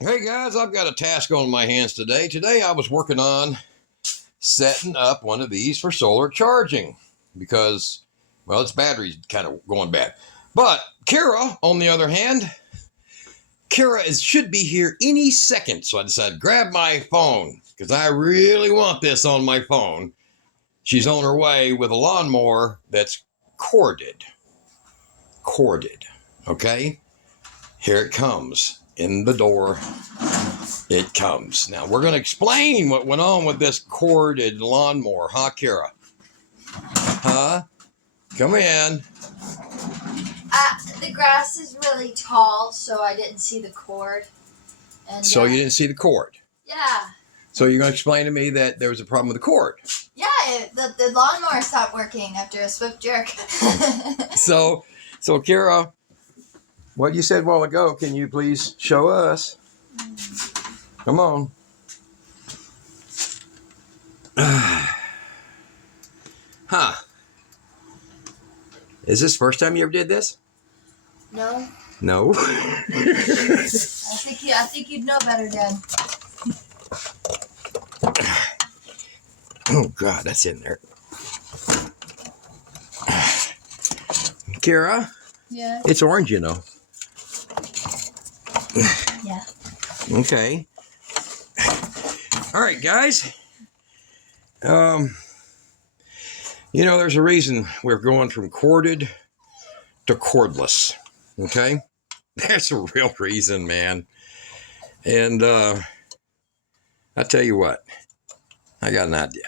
Hey guys, I've got a task on my hands today. Today I was working on setting up one of these for solar charging because, well, its battery's kind of going bad. But Kara, on the other hand, should be here any second. So I decided to grab my phone because I really want this on my phone. She's on her way with a lawnmower that's corded. Corded. Okay? Here it comes. In the door it comes. Now we're going to explain what went on with this corded lawnmower, huh, Kara? Huh? Come in. The grass is really tall, so I didn't see the cord. And, so you didn't see the cord? Yeah. So you're going to explain to me that there was a problem with the cord? Yeah, the lawnmower stopped working after a swift jerk. So Kara, what you said a while ago, can you please show us? Come on. Huh. Is this the first time you ever did this? No. No? I think you'd know better, Dad. Oh, God, that's in there. Kara? Yeah. It's orange, you know. Yeah. Okay. All right, guys. There's a reason we're going from corded to cordless. Okay? There's a real reason, man. And I tell you what, I got an idea.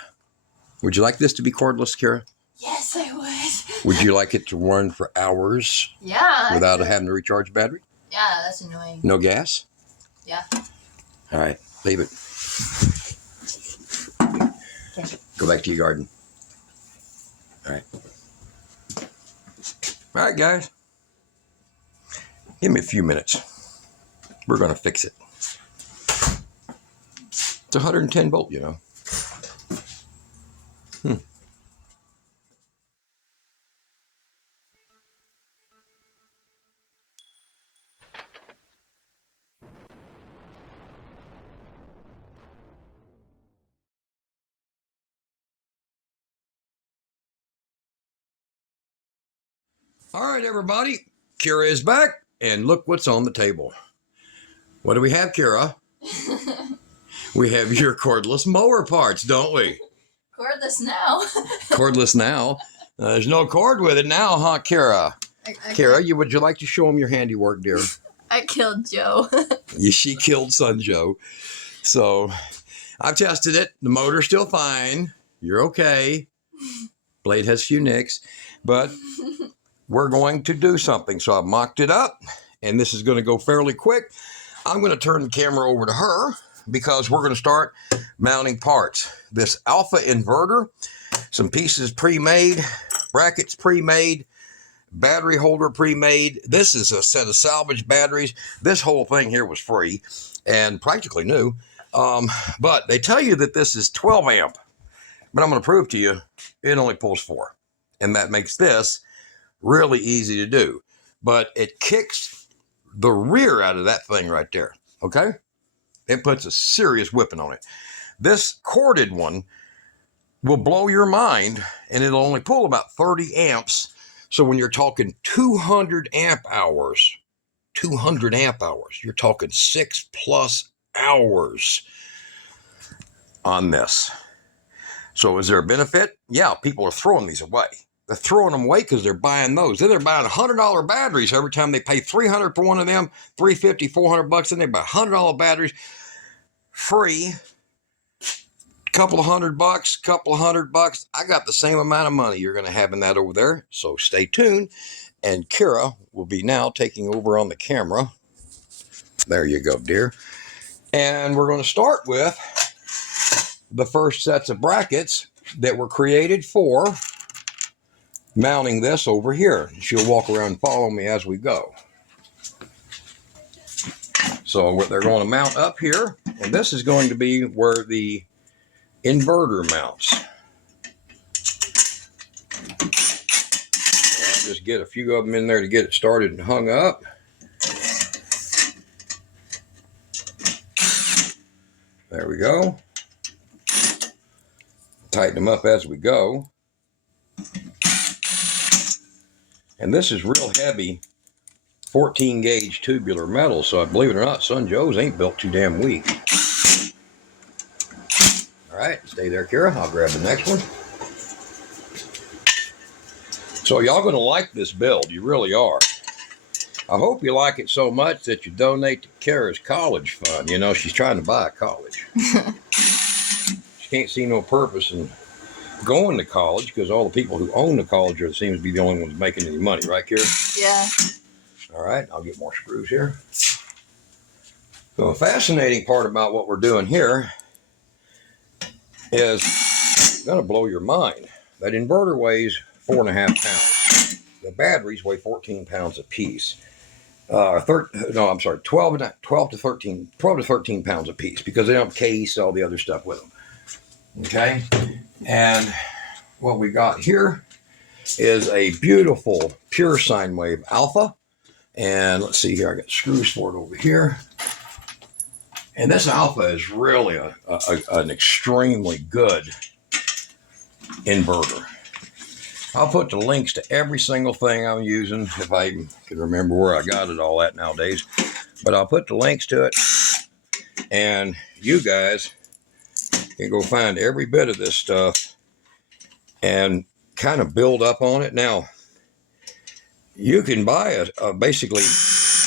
Would you like this to be cordless, Kara? Yes, I would. Would you like it to run for hours? Yeah. Without having to recharge battery? Yeah, that's annoying. No gas? Yeah. All right, leave it. Okay. Go back to your garden. All right. All right, guys. Give me a few minutes. We're going to fix it. It's 110 volt, you know. All right, everybody. Kara is back, and look what's on the table. What do we have, Kara? We have your cordless mower parts, don't we? Cordless now. Cordless now. There's no cord with it now, huh, Kara? Kara, would you like to show them your handiwork, dear? I killed Joe. She killed son Joe. So I've tested it. The motor's still fine. You're okay. Blade has a few nicks, but we're going to do something. So I've mocked it up, and this is going to go fairly quick. I'm going to turn the camera over to her because we're going to start mounting parts. This alpha inverter, some pieces pre-made, brackets pre-made, battery holder pre-made. This is a set of salvage batteries. This whole thing here was free and practically new. But they tell you that this is 12 amp, but I'm going to prove to you it only pulls 4. And that makes this really easy to do. But it kicks the rear out of that thing right there. Okay? It puts a serious whipping on it. This corded one will blow your mind, and it'll only pull about 30 amps. So when you're talking 200 amp hours, you're talking 6+ hours on this. So is there a benefit? Yeah, people are throwing these away. They're throwing them away because they're buying those. Then they're buying $100 batteries every time they pay $300 for one of them, $350, $400. Then they buy $100 batteries free. Couple of $100. I got the same amount of money you're going to have in that over there. So stay tuned. And Kara will be now taking over on the camera. There you go, dear. And we're going to start with the first sets of brackets that were created for mounting this over here. She'll walk around and follow me as we go. So they're going to mount up here, and this is going to be where the inverter mounts. I'll just get a few of them in there to get it started and hung up. There we go. Tighten them up as we go. And this is real heavy 14 gauge tubular metal, so believe it or not, Sun Joe's ain't built too damn weak. All right, stay there, Kira. I'll grab the next one. So y'all gonna like this build, you really are. I hope you like it so much that you donate to Kara's college fund. You know, she's trying to buy a college. She can't see no purpose in going to college because all the people who own the college seems to be the only ones making any money, right, Kira? Yeah. All right, I'll get more screws here. So the fascinating part about what we're doing here is going to blow your mind. That inverter weighs 4.5 pounds. The batteries weigh 14 pounds apiece. 12 to 13 pounds apiece because they don't case all the other stuff with them. Okay, and what we got here is a beautiful pure sine wave alpha. And let's see here, I got screws for it over here. And this alpha is really an extremely good inverter. I'll put the links to every single thing I'm using, if I can remember where I got it all at nowadays. But I'll put the links to it, and you guys can go find every bit of this stuff and kind of build up on it. Now, you can buy basically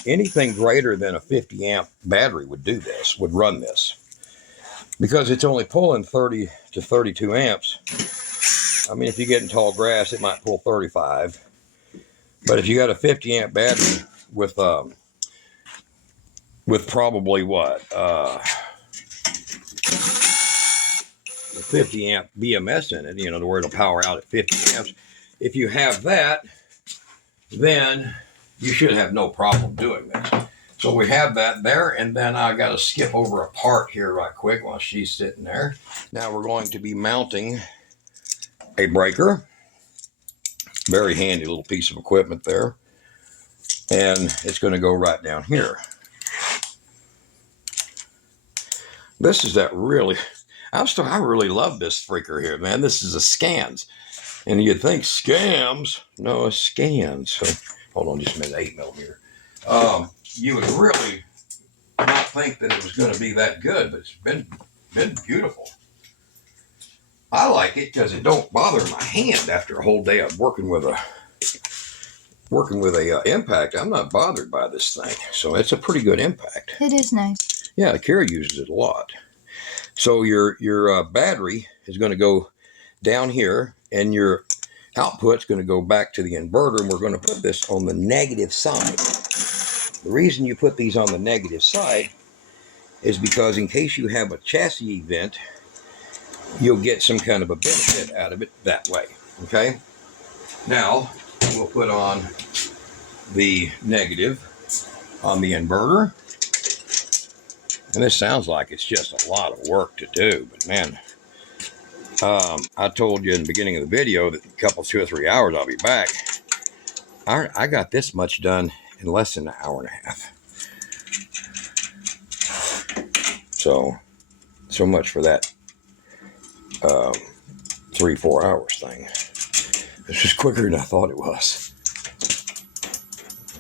anything greater than a 50 amp battery would run this. Because it's only pulling 30 to 32 amps. I mean, if you get in tall grass, it might pull 35. But if you got a 50 amp battery with probably what? 50 amp BMS in it, you know, where it'll power out at 50 amps. If you have that, then you should have no problem doing this. So we have that there, and then I got to skip over a part here right quick while she's sitting there. Now we're going to be mounting a breaker. Very handy little piece of equipment there. And it's going to go right down here. This is that really, I really love this freaker here, man. This is a scans. And you'd think scams. No, it's scans. So hold on just a minute, 8 millimeter. You would really not think that it was going to be that good, but it's been beautiful. I like it because it don't bother my hand after a whole day of working with a impact. I'm not bothered by this thing, so it's a pretty good impact. It is nice. Yeah, Kara uses it a lot. So your battery is going to go down here, and your output's going to go back to the inverter, and we're going to put this on the negative side. The reason you put these on the negative side is because in case you have a chassis event, you'll get some kind of a benefit out of it that way, okay? Now, we'll put on the negative on the inverter. And this sounds like it's just a lot of work to do, but man, I told you in the beginning of the video that in a couple, 2 or 3 hours, I'll be back. I got this much done in less than an hour and a half. So much for that 3-4 hours thing. It's just quicker than I thought it was.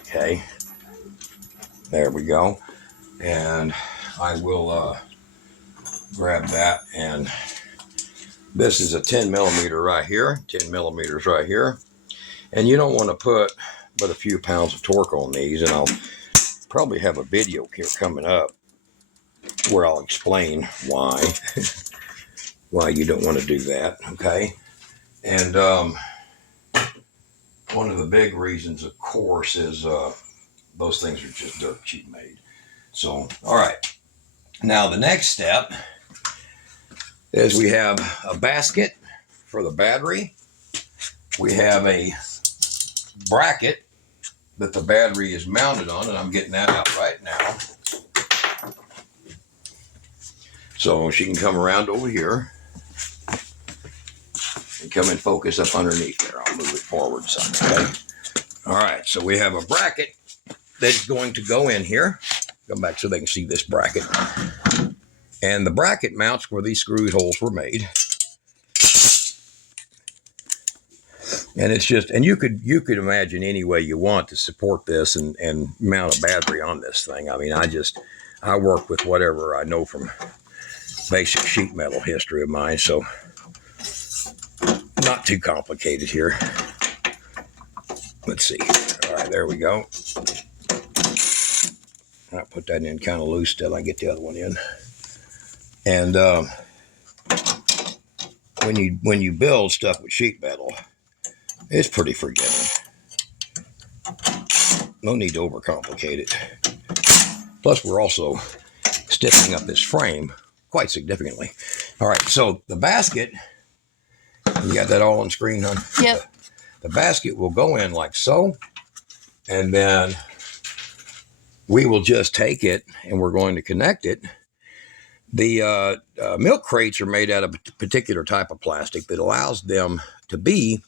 Okay, there we go. And I will grab that, and this is a 10 millimeter right here, 10 millimeters right here. And you don't want to put but a few pounds of torque on these, and I'll probably have a video here coming up where I'll explain why you don't want to do that, okay? And one of the big reasons, of course, is those things are just dirt cheap made. So, all right. Now the next step is we have a basket for the battery. We have a bracket that the battery is mounted on, and I'm getting that out right now. So she can come around over here and come and focus up underneath there. I'll move it forward some, okay? All right, so we have a bracket that's going to go in here. Come back so they can see this bracket. And the bracket mounts where these screw holes were made. And it's just, and you could imagine any way you want to support this and mount a battery on this thing. I mean, I work with whatever I know from basic sheet metal history of mine, so not too complicated here. Let's see. All right, there we go. I'll put that in kind of loose till I get the other one in. And when you build stuff with sheet metal, it's pretty forgiving. No need to overcomplicate it. Plus, we're also stiffening up this frame quite significantly. All right, so the basket, you got that all on screen, hon? Yep. The basket will go in like so, and then we will just take it and we're going to connect it. The milk crates are made out of a particular type of plastic that allows them to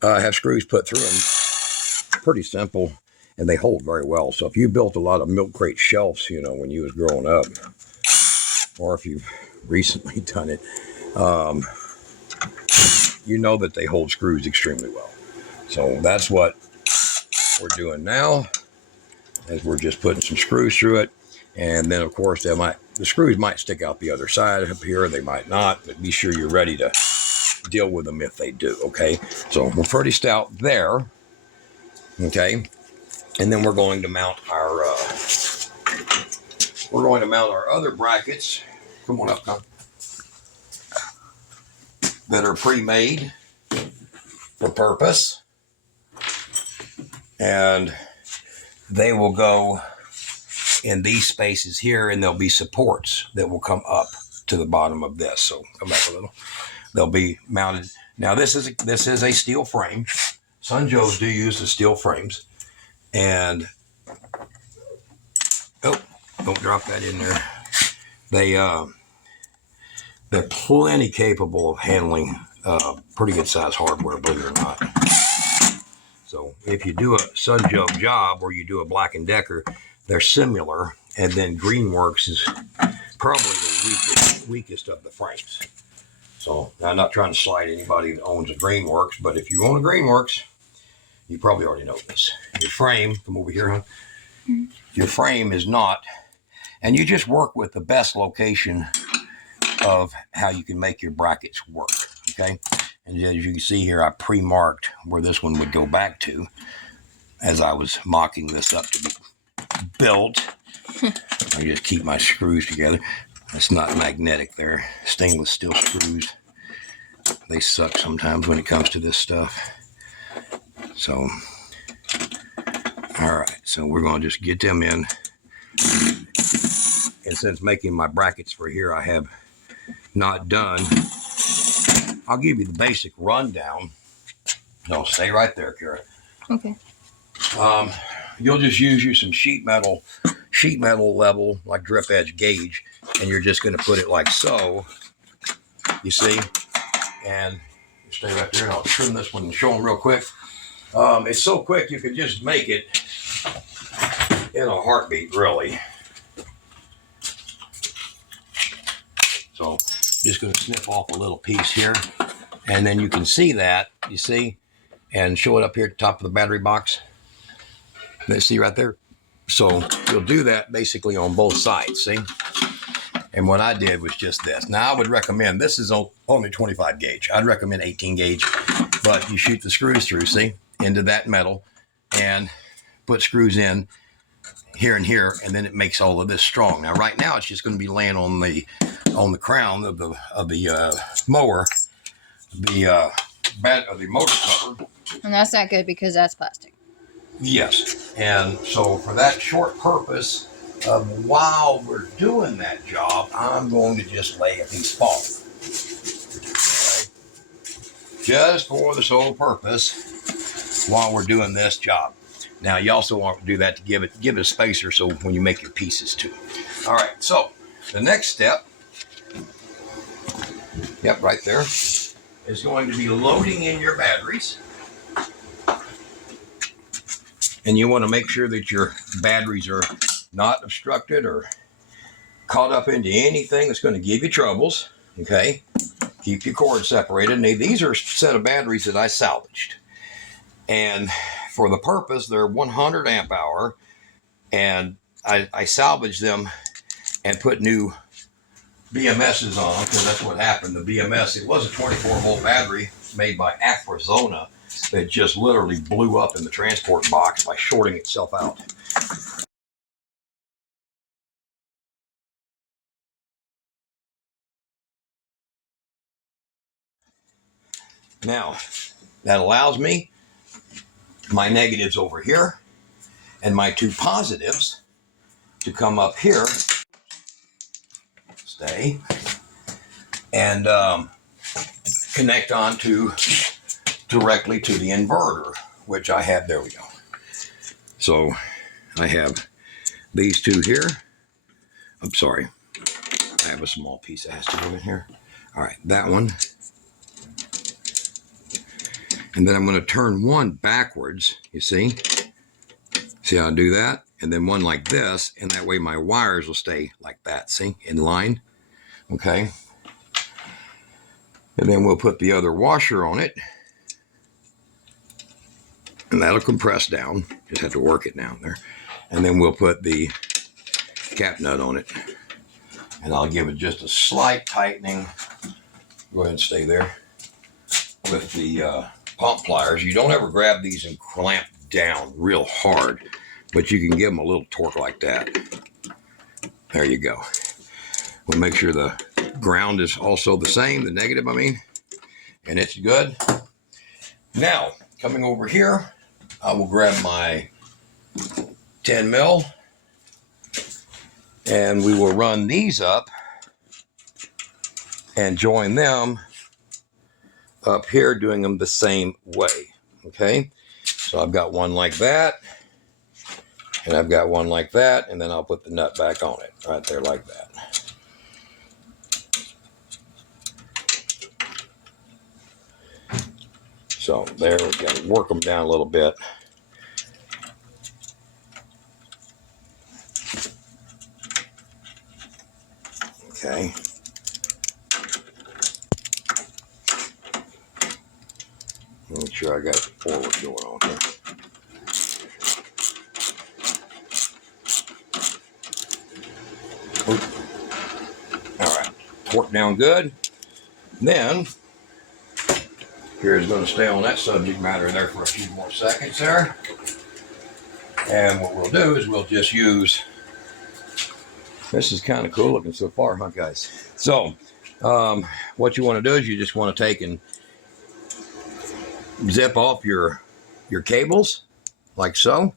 have screws put through them. Pretty simple, and they hold very well. So if you built a lot of milk crate shelves, you know, when you was growing up, or if you've recently done it, you know that they hold screws extremely well. So that's what we're doing now, is we're just putting some screws through it. And then, of course, the screws might stick out the other side up here. They might not, but be sure you're ready to deal with them if they do, okay? So we're pretty stout there, okay? And then we're going to mount our other brackets. Come on up, Con. That are pre-made for purpose. And they will go in these spaces here, and there'll be supports that will come up to the bottom of this. So come back a little. They'll be mounted. Now this is a steel frame. Sunjos do use the steel frames, and oh, don't drop that in there. They're plenty capable of handling pretty good size hardware, believe it or not. So if you do a Sunjo job or you do a Black & Decker, they're similar, and then Greenworks is probably the weakest of the frames. So I'm not trying to slight anybody that owns a Greenworks, but if you own a Greenworks, you probably already know this. Your frame, come over here, huh? Mm-hmm. Your frame is not, and you just work with the best location of how you can make your brackets work, okay? And as you can see here, I pre-marked where this one would go back to as I was mocking this up to be built. I just keep my screws together. It's not magnetic there. Stainless steel screws. They suck sometimes when it comes to this stuff. So, all right. So we're going to just get them in. And since making my brackets for here, I have not done, I'll give you the basic rundown. No, stay right there, Kara. Okay. You'll just use you some sheet metal level, like drip edge gauge, and you're just going to put it like so, you see, and stay right there, and I'll trim this one and show them real quick. It's so quick you could just make it in a heartbeat, really. So I'm just going to snip off a little piece here, and then you can see that, you see, and show it up here at the top of the battery box. Let's see right there. So you'll do that basically on both sides, see? And what I did was just this. Now I would recommend, this is only 25 gauge. I'd recommend 18 gauge, but you shoot the screws through, see, into that metal and put screws in here and here, and then it makes all of this strong. Now right now it's just going to be laying on the crown of the mower, the motor cover. And that's not good because that's plastic. Yes, and so for that short purpose of while we're doing that job, I'm going to just lay a piece off. Okay? Just for the sole purpose while we're doing this job. Now you also want to do that to give it a spacer so when you make your pieces too. All right, so the next step, yep, right there, is going to be loading in your batteries. And you want to make sure that your batteries are not obstructed or caught up into anything that's going to give you troubles. Okay, keep your cord separated. And these are a set of batteries that I salvaged, and for the purpose, they're 100 amp hour, and I salvaged them and put new BMSs on them, because that's what happened. The BMS, it was a 24 volt battery made by Arizona that just literally blew up in the transport box by shorting itself out. Now, that allows me my negatives over here and my two positives to come up here, stay, and connect onto directly to the inverter, which I have. There we go. So I have these two here. I'm sorry, I have a small piece that has to go in here. All right, that one. And then I'm going to turn one backwards, you see? See how I do that? And then one like this, and that way my wires will stay like that, see, in line. Okay. And then we'll put the other washer on it, and that'll compress down. Just have to work it down there. And then we'll put the cap nut on it, and I'll give it just a slight tightening. Go ahead and stay there with the pump pliers. You don't ever grab these and clamp down real hard, but you can give them a little torque like that. There you go. We'll make sure the ground is also the same, the negative, I mean, and it's good. Now, coming over here, I will grab my 10 mil, and we will run these up and join them up here, doing them the same way. Okay, so I've got one like that, and I've got one like that, and then I'll put the nut back on it right there like that. So there, we've got to work them down a little bit. Okay. Make sure I got the forward going on here. Oop. All right, torque down good. Then, here's going to stay on that subject matter there for a few more seconds there. And what we'll do is we'll just use, this is kind of cool looking so far, huh, guys? So, what you want to do is you just want to take and zip off your cables like so.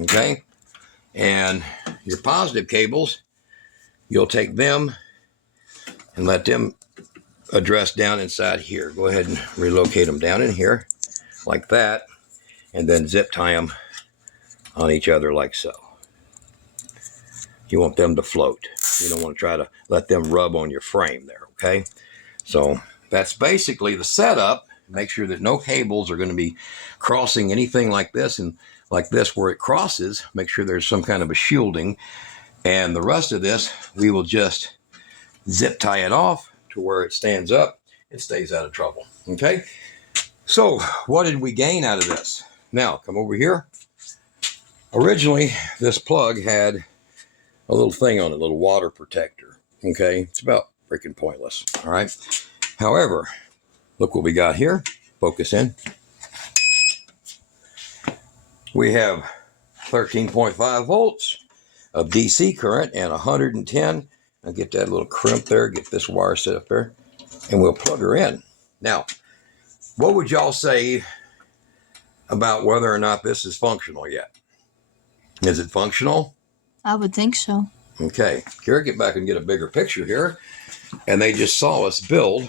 Okay, and your positive cables, you'll take them and let them address down inside here. Go ahead and relocate them down in here like that, and then zip tie them on each other like so. You want them to float. You don't want to try to let them rub on your frame there, okay? So that's basically the setup. Make sure that no cables are going to be crossing anything like this, and like this where it crosses, make sure there's some kind of a shielding. And the rest of this, we will just zip tie it off to where it stands up. It stays out of trouble, okay? So what did we gain out of this? Now, come over here. Originally, this plug had a little thing on it, a little water protector, okay? It's about freaking pointless, all right? However, look what we got here. Focus in. We have 13.5 volts of DC current and 110. I'll get that little crimp there, get this wire set up there, and we'll plug her in. Now, what would y'all say about whether or not this is functional yet? Is it functional? I would think so. Okay, Kara, get back and get a bigger picture here. And they just saw us build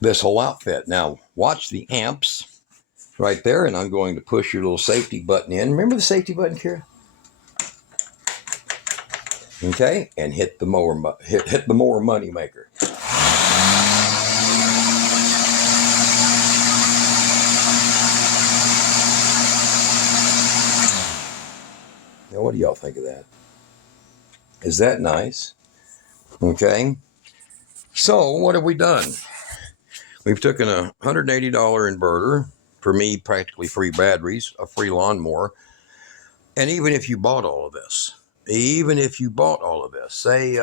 this whole outfit. Now, watch the amps right there, and I'm going to push your little safety button in. Remember the safety button, Kara? Okay, and hit the mower, hit the mower money maker. Now, what do y'all think of that? Is that nice? Okay. So what have we done? We've taken a $180 inverter, for me, practically free batteries, a free lawnmower. And even if you bought all of this, say,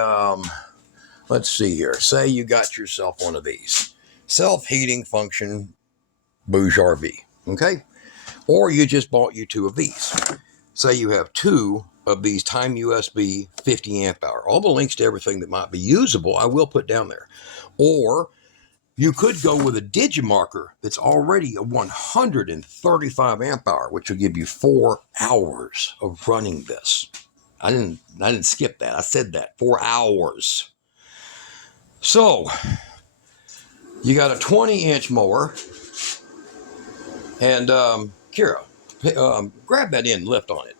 let's see here, say you got yourself one of these self-heating function Bouge RV, okay? Or you just bought you two of these. Say you have two of these Time USB 50 amp hour. All the links to everything that might be usable, I will put down there. Or you could go with a Digimarker that's already a 135 amp hour, which will give you 4 hours of running this. I didn't skip that. I said that, 4 hours. So you got a 20-inch mower, and Kira, grab that in and lift on it.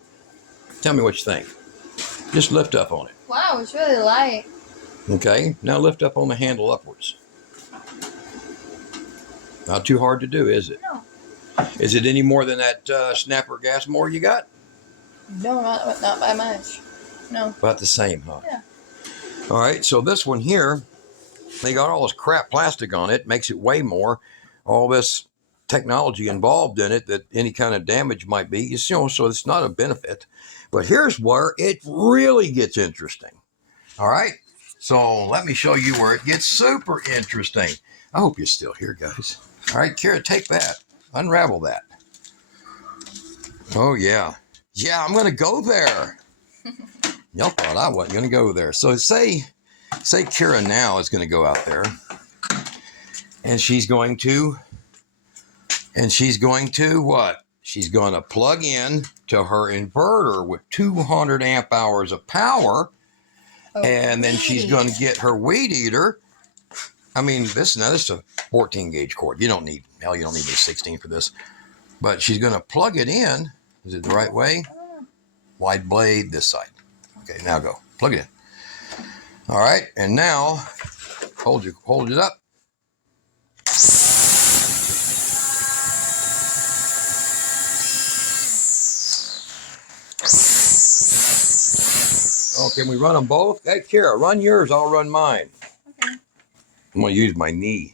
Tell me what you think. Just lift up on it. Wow, it's really light. Okay, now lift up on the handle upwards. Not too hard to do, is it? No. Is it any more than that snapper gas mower you got? No, not by much. No. About the same, huh? Yeah. All right, so this one here, they got all this crap plastic on it, makes it weigh more. All this technology involved in it that any kind of damage might be, so it's not a benefit. But here's where it really gets interesting. All right, so let me show you where it gets super interesting. I hope you're still here, guys. All right, Kira, take that. Unravel that. Oh, yeah. Yeah, I'm going to go there. Y'all thought I wasn't going to go there. So say Kira now is going to go out there, and she's going to what? She's going to plug in to her inverter with 200 amp hours of power, and then she's going to get her weed eater. I mean, this is a 14 gauge cord. You don't need a 16 for this, but she's going to plug it in. Is it the right way? Wide blade this side. Okay, now go. Plug it in. All right, and now hold it up. Oh, can we run them both? Hey, Kira, run yours. I'll run mine. Okay. I'm going to use my knee.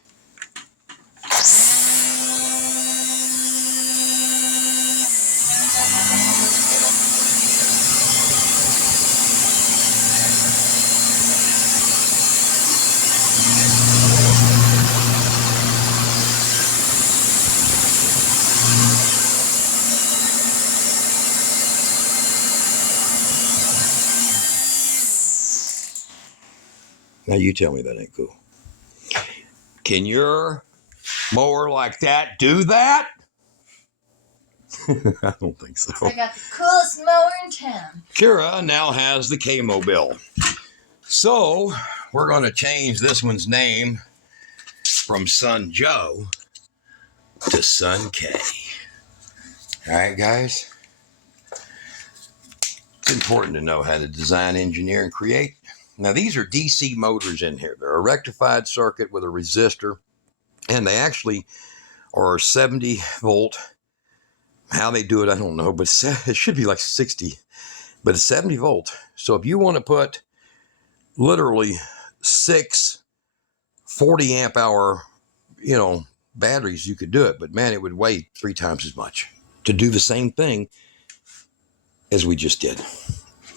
Now you tell me that ain't cool. Can your mower like that do that? I don't think so. I got the coolest mower in town. Kira now has the K-Mobile. So we're going to change this one's name from Son Joe to Son K. All right, guys. It's important to know how to design, engineer, and create. Now, these are DC motors in here. They're a rectified circuit with a resistor, and they actually are 70 volt. How they do it, I don't know, but it should be like 60, but it's 70 volt. So if you want to put literally 6 40 amp hour, batteries, you could do it, but man, it would weigh 3 times as much to do the same thing as we just did.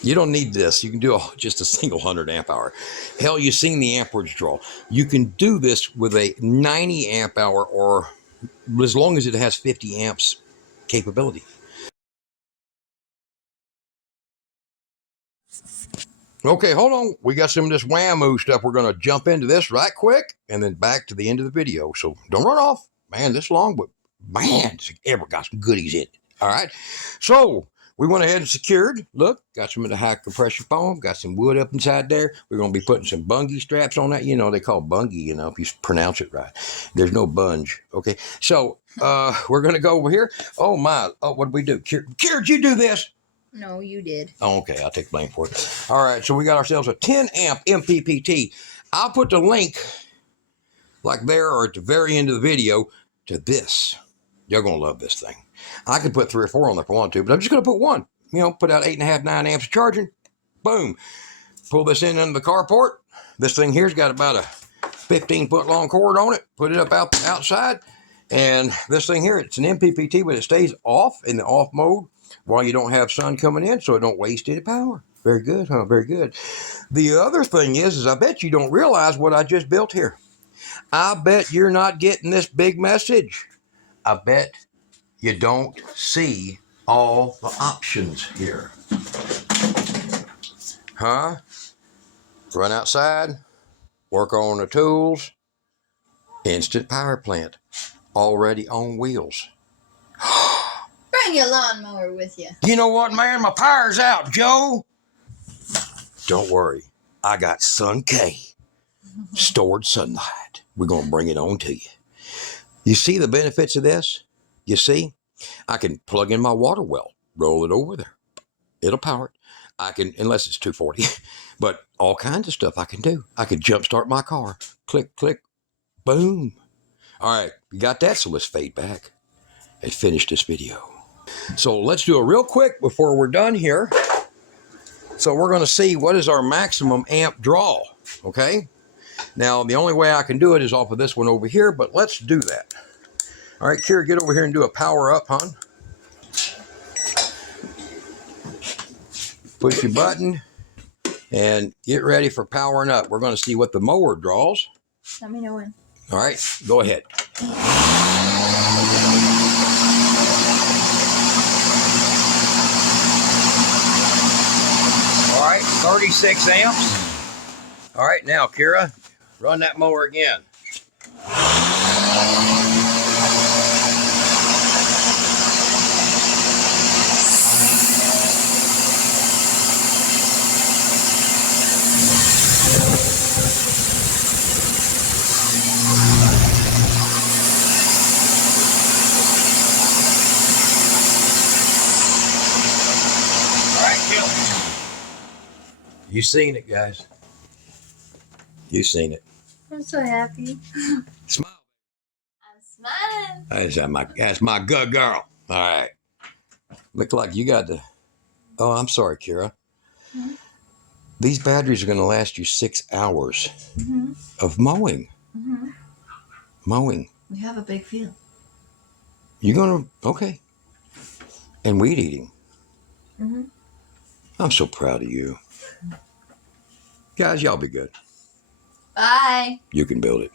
You don't need this. You can do just a single 100 amp hour. Hell, you've seen the amperage draw. You can do this with a 90 amp hour, or as long as it has 50 amps capability. Okay, hold on. We got some of this Whammoo stuff. We're going to jump into this right quick and then back to the end of the video. So don't run off. Man, this long, but man, it's ever got some goodies in it. All right. So we went ahead and secured. Look, got some of the high compression foam. Got some wood up inside there. We're going to be putting some bungee straps on that. They call bungee, if you pronounce it right. There's no bunge. Okay. So we're going to go over here. Oh, my. Oh, what did we do? Kira, did you do this? No, you did. Oh, okay. I'll take blame for it. All right. So we got ourselves a 10 amp MPPT. I'll put the link like there or at the very end of the video to this. You're going to love this thing. I could put 3 or 4 on there if I want to, but I'm just going to put one. Put out 8.5, 9 amps of charging. Boom. pull this in under the carport. This thing here's got about a 15-foot long cord on it. Put it up outside. And this thing here, it's an MPPT, but it stays off in the off mode while you don't have sun coming in, so it don't waste any power. Very good, huh? Very good. The other thing is I bet you don't realize what I just built here. I bet you're not getting this big message. I bet you don't see all the options here. Huh? Run outside, work on the tools, instant power plant, already on wheels. Bring your lawnmower with you. You know what, man? My power's out, Joe. Don't worry. I got Sun K, stored sunlight. We're going to bring it on to you. You see the benefits of this? You see? I can plug in my water well, roll it over there. It'll power it. I can, unless it's 240, but all kinds of stuff I can do. I could jump start my car. Click, click, boom. All right, you got that? So let's fade back and finish this video. So let's do it real quick before we're done here. So we're going to see what is our maximum amp draw, okay? Now, the only way I can do it is off of this one over here, but let's do that. All right, Kira, get over here and do a power up, hon. Push your button and get ready for powering up. We're going to see what the mower draws. Let me know when. All right, go ahead. All right, 36 amps. All right, now, Kira, run that mower again. You seen it, guys. You seen it. I'm so happy. Smile. I'm smiling. That's my good girl. All right. Look like you got the... Oh, I'm sorry, Kira. Mm-hmm. These batteries are going to last you 6 hours of mowing. Mm-hmm. Mowing. We have a big field. You're going to... Okay. And weed eating. Mm-hmm. I'm so proud of you. Guys, y'all be good. Bye. You can build it.